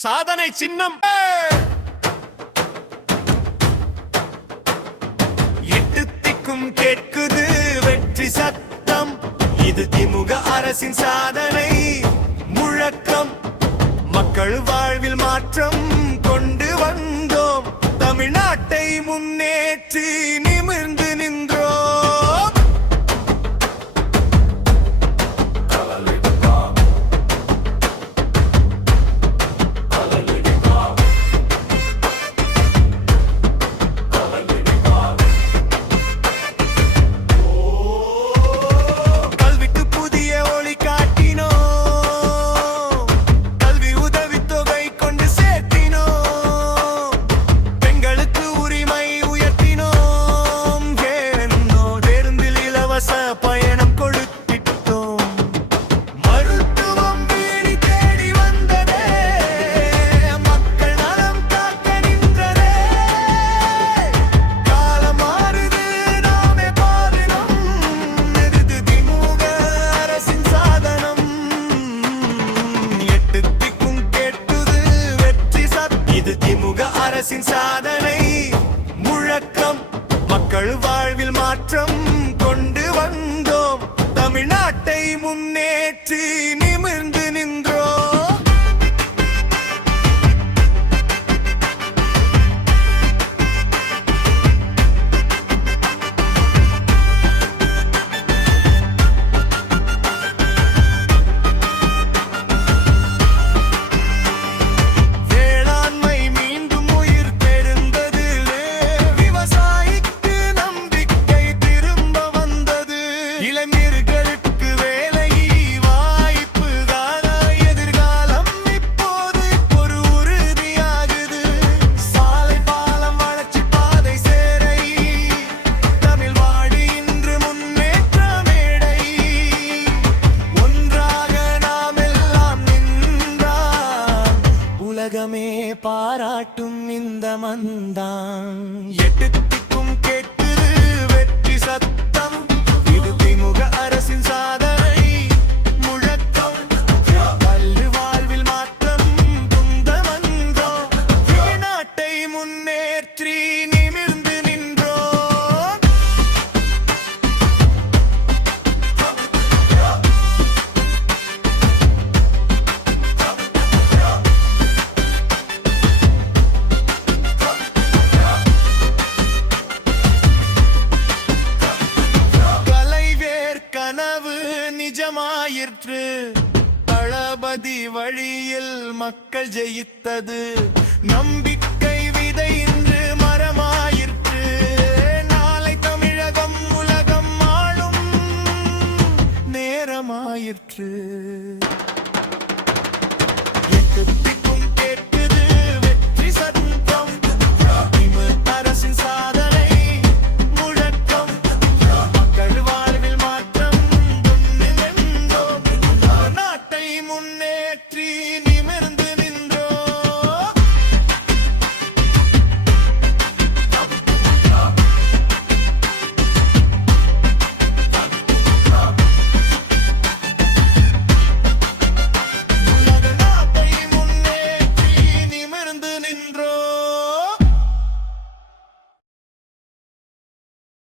சாதனை சின்னம் எட்டு திக்கும் கேட்குது வெற்றி சத்தம். இது திமுக அரசின் சாதனை முழக்கம். மக்கள் வாழ்வில் மாற்றம் கொண்டு வந்தோம். தமிழ்நாட்டை முன்னேற்றி நிமிர்ந்து நின்றோம். பயணம் கொடுத்திட்டோம். மருத்துவம் வீடு தேடி வந்ததே, மக்கள் நலம் காக்க நின்றதே. காலம் மாறுது, நாமே பாருணும். இது திமுக அரசின் சாதனம். எட்டு திக்கும் கேட்டுது வெற்றி சத்தம். இது திமுக அரசின் சாதனை முழக்கம். மக்கள் வாழ்வில் மாற்றம் கொண்டு வந்தோம். தமிழ்நாட்டை முன்னேற்றி நிமிர்ந்து நின்றோம். வேளாண்மை மீண்டும் உயிர் தெழுந்தது. விவசாயிக்கு நம்பிக்கை திரும்ப வந்தது. இளைஞர்களுக்கு வேலை வாய்ப்பு தான எதிர்காலம் இப்போது ஒரு உறுதியாகுது. சாலை பாலம் வளர்ச்சி பாதை சேரை தமிழ் வாடி இன்று முன்னேற்ற மேடை. ஒன்றாக நாம் எல்லாம் நின்றால் உலகமே பாராட்டும் இந்த மந்தான். எட்டு திக்கும் கேட்குது வெற்றி சத்தம். இது திமுக அரசின் சாதனை முழக்கம். கல்வி வாழ்வில் மாற்றம் கொண்ட வந்தோம். நாட்டை முன்னேற்றி நிமிர்ந்து நின்றோம். கலைவேர் கனவு நிஜமாயிற்று. தளபதி வழியில் மக்கள் ஜெயித்தது. நம்பிக்கை விதை இன்று மரமாயிற்று. நாளை தமிழகம் உலகம் ஆளும் நேரமாயிற்று. எட்டு